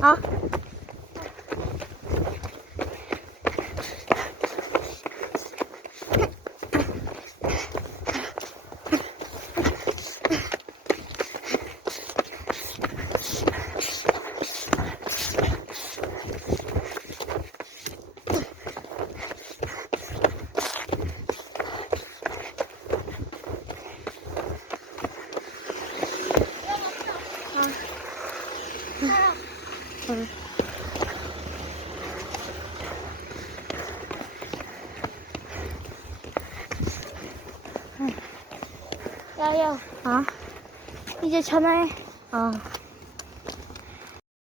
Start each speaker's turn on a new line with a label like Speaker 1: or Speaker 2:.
Speaker 1: 아. 헐.
Speaker 2: 야야
Speaker 1: 아,
Speaker 2: 이제 전화해
Speaker 1: 아.